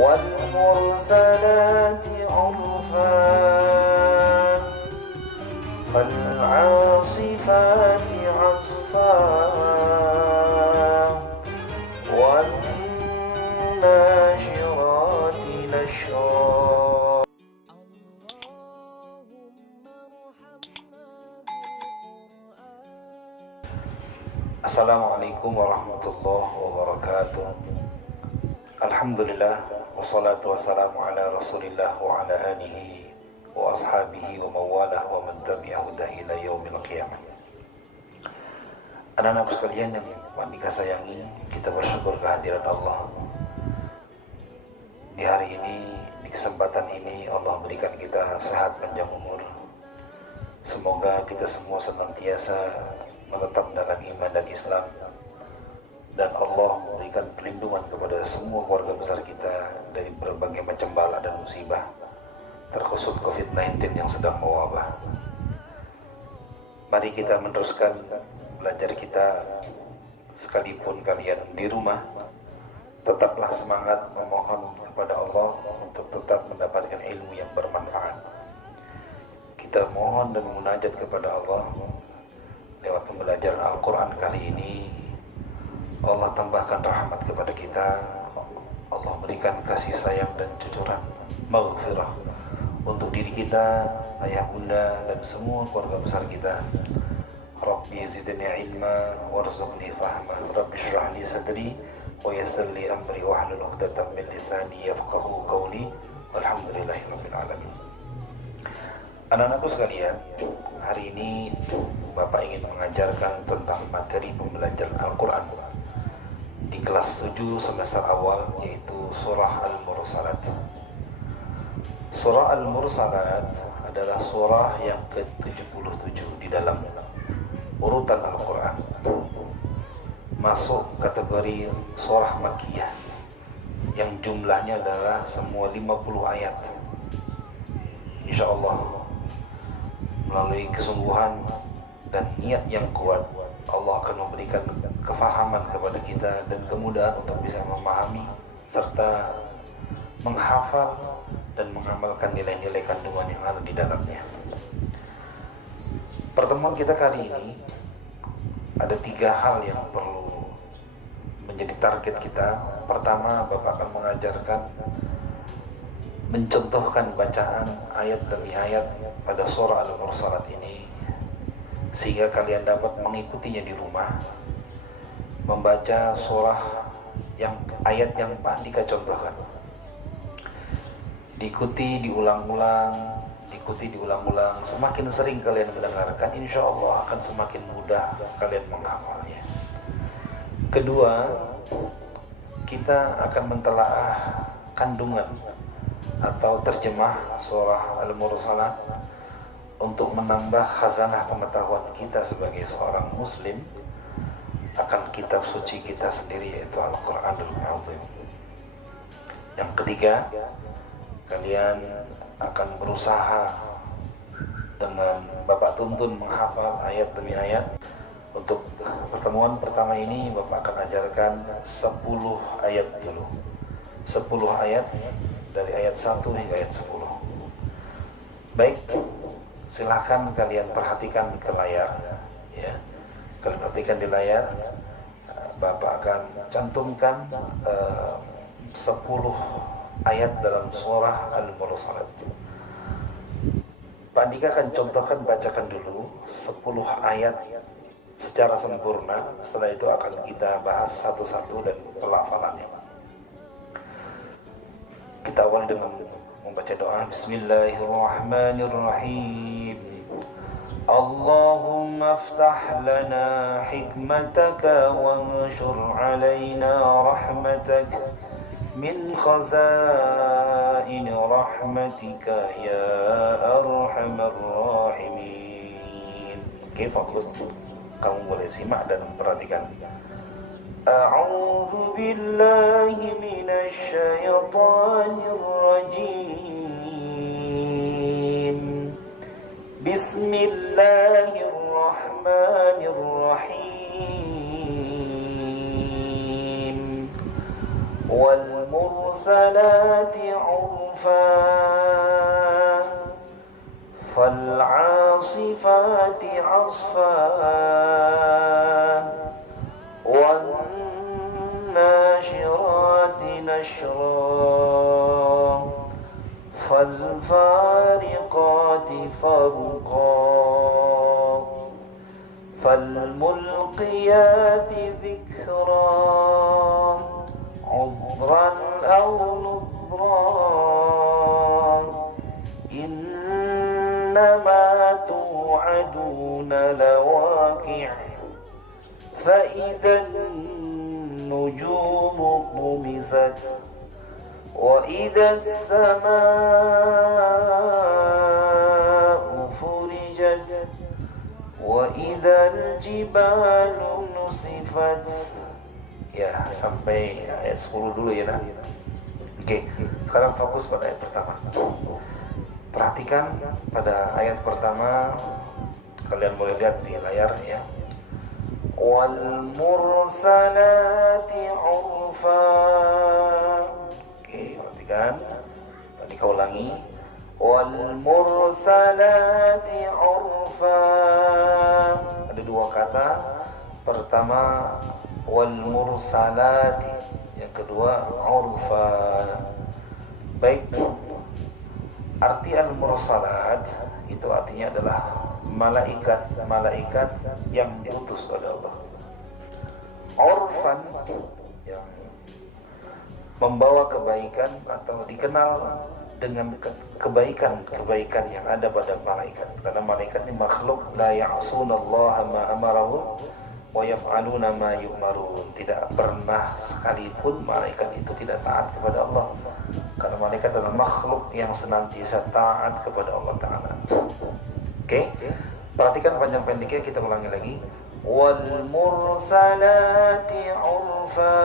والمرسلات عرفا فالعاصفات عصفا والناشرات نشرا. Assalamualaikum warahmatullahi wabarakatuh. Alhamdulillah, wassalatu wassalamu ala rasulillah wa ala alihi wa ashabihi wa mawalah wa man tabi'ahu ila yaumil qiyamah. Anak-anak sekalian yang Andika sayangi, kita bersyukur kehadiran Allah. Di hari ini, di kesempatan ini Allah berikan kita sehat panjang umur. Semoga kita semua senantiasa menetap dalam iman dan Islam, dan Allah memberikan perlindungan kepada semua keluarga besar kita dari berbagai macam bala dan musibah, terkhusus COVID-19 yang sedang mewabah. Mari kita meneruskan belajar kita, sekalipun kalian di rumah, tetaplah semangat memohon kepada Allah untuk tetap mendapatkan ilmu yang bermanfaat. Kita mohon dan munajat kepada Allah lewat pembelajaran Al-Quran kali ini. Allah tambahkan rahmat kepada kita, Allah berikan kasih sayang dan cucuran maghfirah untuk diri kita, ayah bunda, dan semua keluarga besar kita. Rabbi zidni ilma warzuqni fahma, Rabbi syrah li sadri wa yassir li amri wahlul 'uqdatam min lisani yafqahu qawli, walhamdulillahi rabbil alamin. Anak-anakku sekalian, hari ini Bapak ingin mengajarkan tentang materi pembelajaran Al-Quran di kelas 7 semester awal, yaitu Surah Al-Mursalat. Surah Al-Mursalat adalah surah yang ke-77 di dalam urutan Al-Quran. Masuk kategori surah Makkiyah yang jumlahnya adalah semua 50 ayat. Insya Allah melalui kesungguhan dan niat yang kuat, Allah akan memberikan kefahaman kepada kita dan kemudahan untuk bisa memahami serta menghafal dan mengamalkan nilai-nilai kandungan yang ada di dalamnya. Pertemuan kita kali ini ada 3 hal yang perlu menjadi target kita. Pertama, Bapak akan mengajarkan, mencontohkan bacaan ayat demi ayat pada surah Al-Mursalat ini, sehingga kalian dapat mengikutinya di rumah, membaca surah yang ayat yang Pak Andika contohkan. Diikuti, diulang-ulang, semakin sering kalian mendengarkan, insya Allah akan semakin mudah kalian menghafalnya. Kedua, kita akan mentelaah kandungan atau terjemah surah Al-Mursalat untuk menambah khazanah pengetahuan kita sebagai seorang muslim akan kitab suci kita sendiri, yaitu Al-Quranul Azim. Yang ketiga, kalian akan berusaha dengan Bapak tuntun menghafal ayat demi ayat. Untuk pertemuan pertama ini Bapak akan ajarkan 10 ayat dulu, 10 ayat dari ayat 1 hingga ayat 10. Baik, silahkan kalian perhatikan ke layar, ya. Kalian perhatikan di layar. Bapak akan cantumkan 10 ayat dalam surah Al-Mursalat. Pak Andika akan contohkan, bacakan dulu 10 ayat secara sempurna. Setelah itu akan kita bahas satu-satu dan pelafalannya. Kita awal dengan membaca doa. Bismillahirrahmanirrahim. Allahumma aftah lana hikmataka wanshur alaina rahmataka min khazain rahmatika ya arhamar rahimin. Oke, fokus. Kamu boleh simak dan perhatikan. A'udzu billahi minasy syaithanir rajim. Bismillahirrahmanirrahim. Wal والمرسلات عرفا فالعاصفات عصفا والناشرات نشرا فالفارقات فرقا فالملقيات ذكرا عذرا أو نذرا إنما توعدون لواقع فإذا النجوم طمست وإذا السماء فرجت وإذا الجبال نسفت. Ya, sampai ayat 10 dulu ya nak. Oke, sekarang fokus pada ayat pertama. Perhatikan pada ayat pertama, kalian boleh lihat di layar ya. Wal mursalati urfa. Oke, perhatikan. Tadi kau ulangi. Wal mursalati urfa. Ada dua kata. Pertama wal mursalati, yang kedua urfa. Baik. Arti al mursalat itu artinya adalah malaikat yang diutus oleh Allah. Urfan yang membawa kebaikan atau dikenal dengan kebaikan yang ada pada malaikat. Karena malaikat ini makhluk la ya'sunallaha ma amarahu wa yaf'aluna ma yu'marun. Tidak pernah sekalipun malaikat itu tidak taat kepada Allah. Karena malaikat adalah makhluk yang senantiasa taat kepada Allah Ta'ala. Oke, perhatikan panjang pendeknya, kita ulangi lagi. Wal mursalati urfa.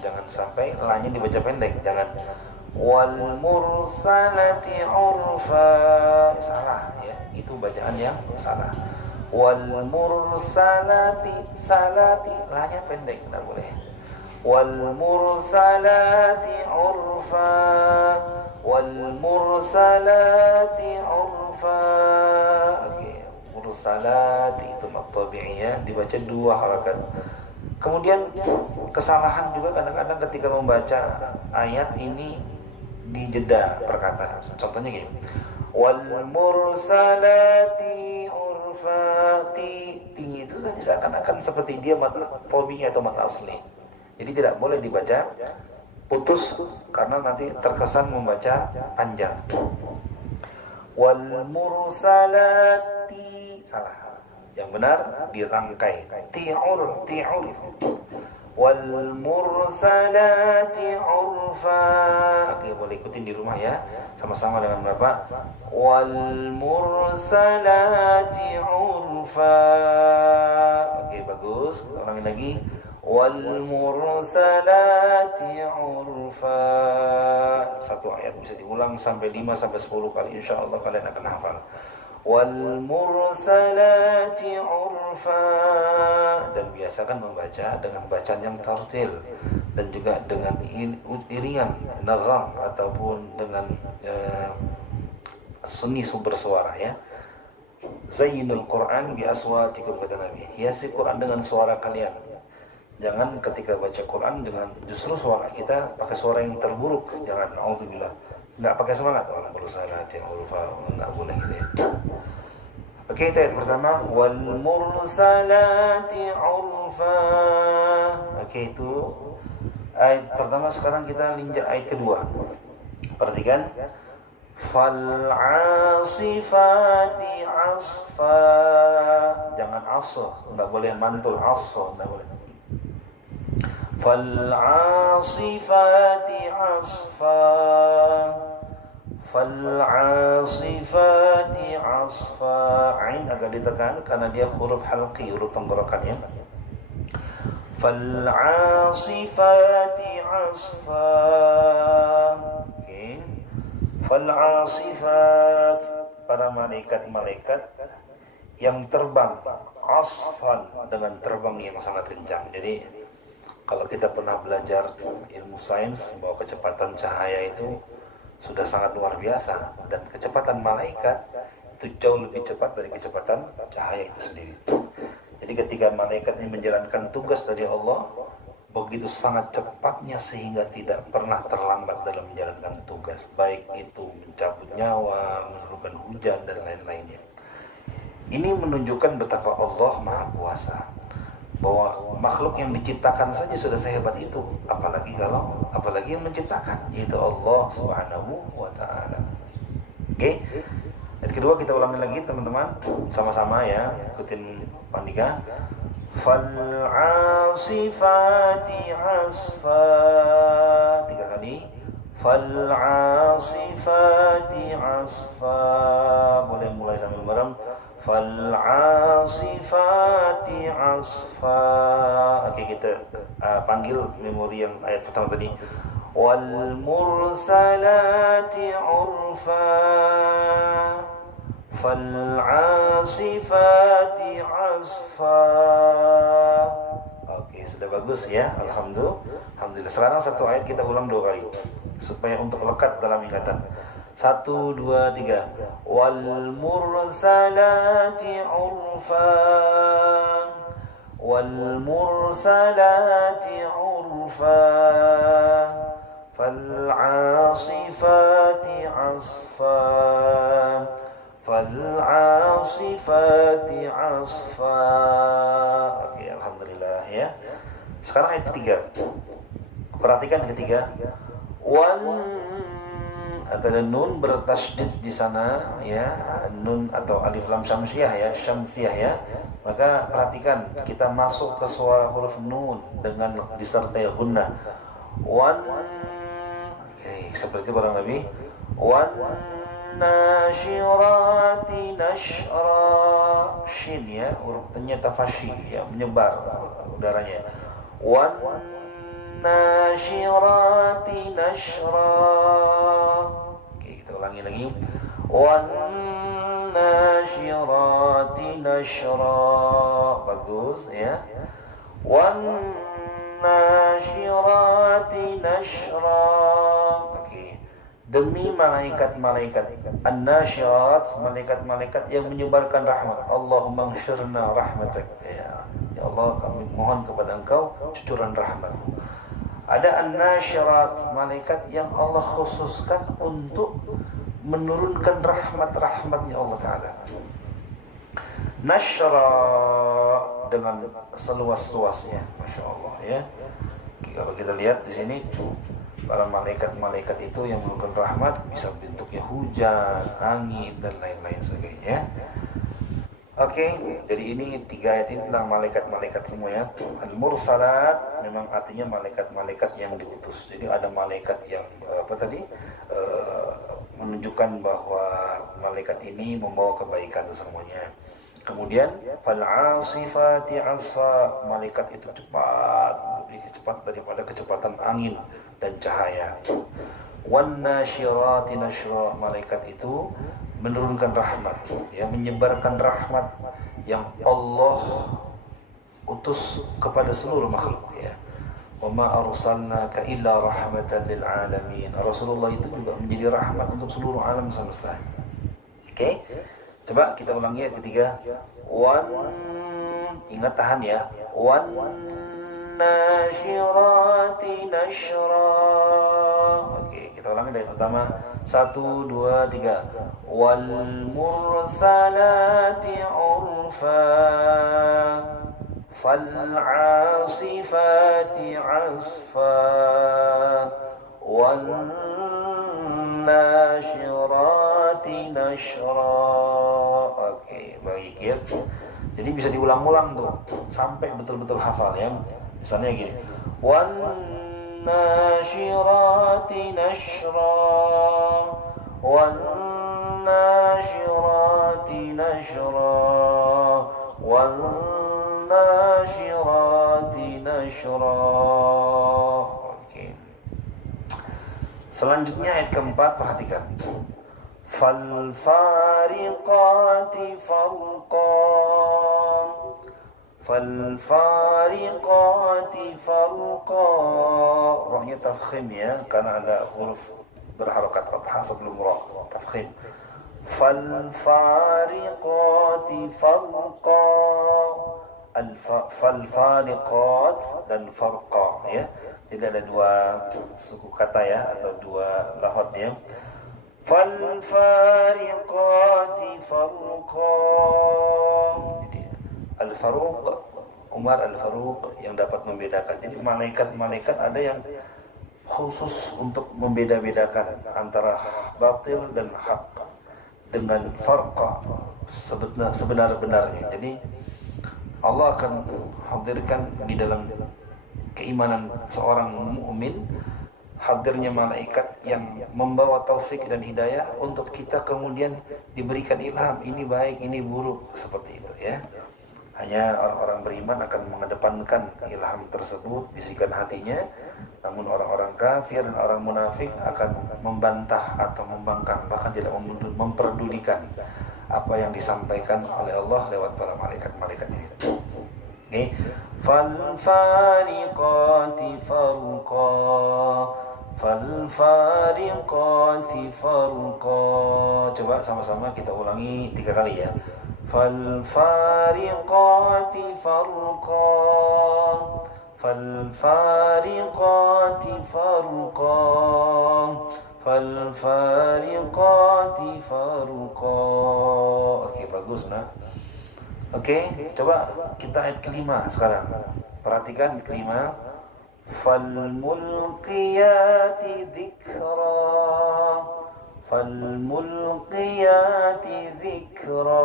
Jangan sampai la-nya dibaca pendek, jangan. Wal mursalati urfa. Salah ya, itu bacaan yang salah. Wal mursalati, salati, la-nya pendek, tidak boleh. Wal mursalati urfa. Wal mursalati urfa. Oke, mursalati itu maqtabi'iyah, dibaca dua harakat. Kemudian kesalahan juga kadang-kadang ketika membaca ayat ini dijeda perkataan. Contohnya gini. Wal mursalati urfa. Ti itu seakan-akan seperti dia mat tabi'i atau mat asli. Jadi tidak boleh dibaca putus karena nanti terkesan membaca panjang. Wal mursalati, salah. Yang benar dirangkai. Ti'ur. Wal mursalati urfa. Oke, boleh ikutin di rumah ya. Sama-sama dengan Bapak. Wal mursalati urfa. Oke, bagus. Ulangi lagi. Wal mursalati urfa. Satu ayat bisa diulang sampai 5 sampai 10 kali, insyaallah kalian akan hafal. Wal mursalati urfa. Dan biasakan membaca dengan bacaan yang tartil dan juga dengan iringan nagham ataupun dengan sunni bersuara ya. Zayyinul Quran bi aswatikum, kata Nabi. Hiasi Quran dengan suara kalian. Jangan ketika baca Quran dengan justru suara kita pakai suara yang terburuk. Jangan, auzubillah. Enggak pakai semangat. Orang mursalati urfa, enggak boleh gitu ya. Oke, itu ayat pertama. Wal mursalati urfa. Oke, itu ayat pertama. Sekarang kita linjak ayat kedua. Perhatikan. Fal asifati asfa. Jangan asah, enggak boleh mantul asah, enggak boleh. Fal asifati asfa. Fal asifati asfa. Ain agak ditekan karena dia huruf halqi, huruf tenggorokannya. Fal asifati asfa. Oke. Fal asifat, para malaikat-malaikat yang terbang asfan, dengan terbang yang sangat kencang. Jadi Kalau kita pernah belajar ilmu sains bahwa kecepatan cahaya itu sudah sangat luar biasa, dan kecepatan malaikat itu jauh lebih cepat dari kecepatan cahaya itu sendiri. Jadi ketika malaikat ini menjalankan tugas dari Allah, begitu sangat cepatnya sehingga tidak pernah terlambat dalam menjalankan tugas, baik itu mencabut nyawa, menurunkan hujan, dan lain-lainnya. Ini menunjukkan betapa Allah Maha Kuasa, bahwa makhluk yang diciptakan saja sudah sehebat itu, apalagi yang menciptakan, yaitu Allah Subhanahu wa Ta'ala. Oke. Ayat kedua kita ulangi lagi teman-teman, sama-sama ya, ikutin Pandika. Fal'asifati asfa, 3 kali. Fal'asifati asfa, boleh mulai sambil merem. Fal'asifati asfa. Oke, kita panggil memori yang ayat pertama tadi. Wal mursalati urfa, fal'asifati asfa. Oke, sudah bagus ya, alhamdulillah. Sekarang satu ayat kita ulang 2 kali supaya untuk lekat dalam ingatan. 1, 2, 3. Wal mursalati urfa, wal mursalati urfa, fal'asifati asfa, fal'asifati asfa. Oke, alhamdulillah ya. Sekarang ayat ketiga. Perhatikan ketiga. Ada nun bertasydid di sana ya, nun atau alif lam syamsiah ya, maka perhatikan kita masuk ke suara huruf nun dengan disertai gunnah. Oke, seperti kurang lebih. Wan nasyirati nashra, shin ya, huruf ternyata fashi ya, menyebar udaranya. Wan nasyirati nashra. Oke, kita ulangi lagi. Wan nasyirati nashra. Bagus ya. Wan nasyirati nashra. Oke. Demi malaikat-malaikat an-nasyirat, malaikat-malaikat yang menyebarkan rahmat. Allahumma anshurna rahmatak ya. Ya Allah, kami mohon kepada Engkau cucuran rahmat. Ada an-nasyirat, malaikat yang Allah khususkan untuk menurunkan rahmat-rahmatnya Allah Ta'ala. Nasyra, dengan seluas-luasnya, Masya Allah ya. Kalau kita lihat di sini, para malaikat-malaikat itu yang menurunkan rahmat bisa bentuknya hujan, angin, dan lain-lain sebagainya. Oke, jadi ini 3 ayat ini tentang malaikat-malaikat semua ya. Al-mursalat memang artinya malaikat-malaikat yang diutus. Jadi ada malaikat yang menunjukkan bahwa malaikat ini membawa kebaikan semuanya. Kemudian fal-asifati asfa, malaikat itu cepat, lebih cepat daripada kecepatan angin dan cahaya. Wan nasyirati nashra, malaikat itu menurunkan rahmat ya, menyebarkan rahmat yang Allah utus kepada seluruh makhluk ya. Wa ma arsalnaka illa rahmatan lil alamin. Rasulullah itu juga menjadi rahmat untuk seluruh alam semesta. Oke. Coba kita ulangi ayat ketiga. Ingat tahan ya. Wan nasyirati nashra. Oke, kita ulangi dari pertama. 1, 2, 3. Wal mursalati urfa, fal'asifati asfa, wan nasyirati nashra. Oke, baik ya. Jadi bisa diulang-ulang tuh sampai betul-betul hafal ya. Misalnya gini. Wan nasyirati nashra, wan nasyirati nashra, wan nasyirati nashra. Oke. Selanjutnya ayat keempat, perhatikan. Fal fariqati farqa, falfariqati farqa. Ra-nya tafkhim ya, karena ada huruf berharokat fathah sebelum ra, tafkhim. Falfariqati farqa. Falfariqat dan farqa ya. Tidak ada dua suku kata ya, atau dua lafaz ya. Falfariqati farqa. Jadi al-faruq, Umar al-Faruq, yang dapat membedakan. Jadi malaikat-malaikat ada yang khusus untuk membeda-bedakan antara batil dan hak dengan farqa, sebenar-benarnya. Jadi Allah akan hadirkan di dalam keimanan seorang mukmin, hadirnya malaikat yang membawa taufik dan hidayah untuk kita kemudian diberikan ilham, ini baik, ini buruk, seperti itu ya. Hanya orang-orang beriman akan mengedepankan ilham tersebut, bisikan hatinya. Namun orang-orang kafir dan orang munafik akan membantah atau membangkang, bahkan tidak memperdulikan apa yang disampaikan oleh Allah lewat para malaikat-malaikat ini. Okay. Falfariqati farqa. Falfariqati farqa. Coba sama-sama kita ulangi 3 kali ya. Falfariqati farqa. Falfariqati farqa. Falfariqati farqa. Oke, bagus nah. Oke, coba kita ayat kelima sekarang. Perhatikan kelima. Falmulqiyati dzikra. Falmulqiyati dzikra.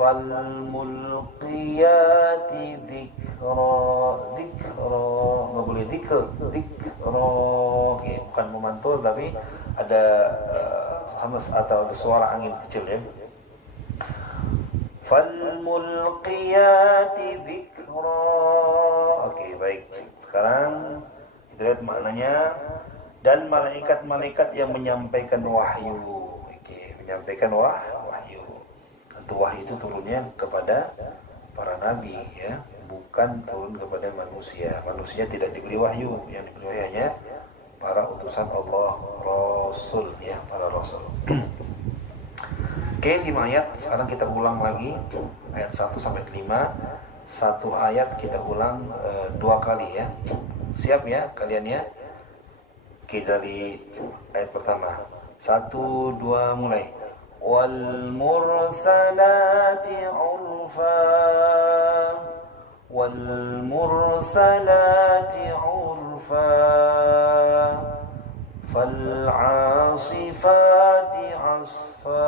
Falmulqiyati dzikra. Dzikra, nggak boleh dzikr, dzikra. Oke, bukan memantul tapi ada hamas atau ada suara angin kecil ya. Falmulqiyati dzikra. Oke, baik. Sekarang kita lihat maknanya. Dan malaikat-malaikat yang menyampaikan wahyu. Oke, menyampaikan wahyu. Tentu wahyu itu turunnya kepada para nabi ya, bukan turun kepada manusia. Manusia tidak diberi wahyu, yang diberi wahyu hanya para utusan Allah, rasul ya, para rasul. Oke, 5 ayat. Sekarang kita ulang lagi ayat 1 sampai 5. Satu ayat kita ulang 2 kali ya. Siap ya kalian ya? Oke, dari ayat pertama. 1, 2, mulai. Wal mursalati urfa. Wal mursalati urfa. Fal 'asifati 'asfa.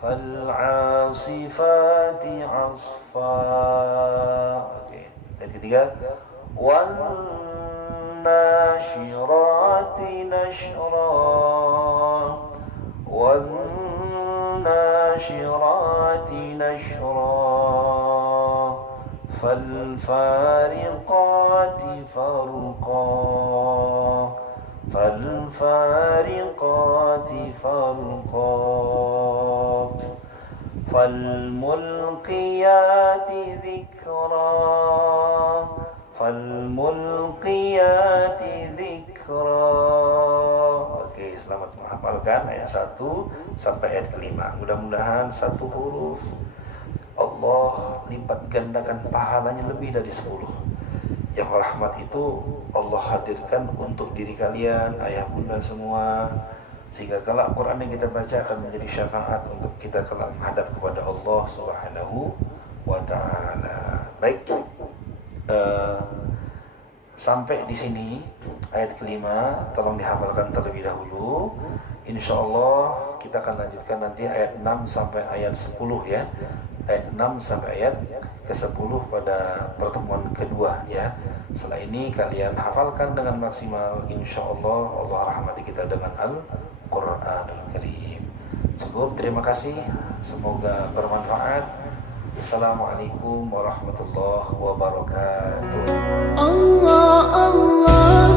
Fal 'asifati 'asfa. Oke, dan ketiga. Wan nashirati nashra. Wan nashirati nashra. Fal fariqati farqa. Fal fariqati farqa. Fal mulqiyati dzikra. Falmulqiyati dzikra. Oke, selamat menghafalkan ayat 1 sampai ayat kelima. Mudah-mudahan satu huruf Allah lipat gandakan pahalanya lebih dari 10. Yang rahmat itu Allah hadirkan untuk diri kalian, ayah bunda semua, sehingga kelak Quran yang kita baca akan menjadi syafaat untuk kita kelak menghadap kepada Allah Subhanahu wa ta'ala. Baik. Sampai di sini ayat kelima, tolong dihafalkan terlebih dahulu. Insya Allah kita akan lanjutkan nanti ayat 6 sampai ayat 10 ya. Ayat 6 sampai ayat ke-10 pada pertemuan kedua ya. Setelah ini kalian hafalkan dengan maksimal. Insya Allah Allah rahmati kita dengan Al-Quranul Karim. Cukup, terima kasih. Semoga bermanfaat. Assalamualaikum warahmatullahi wabarakatuh. Allah Allah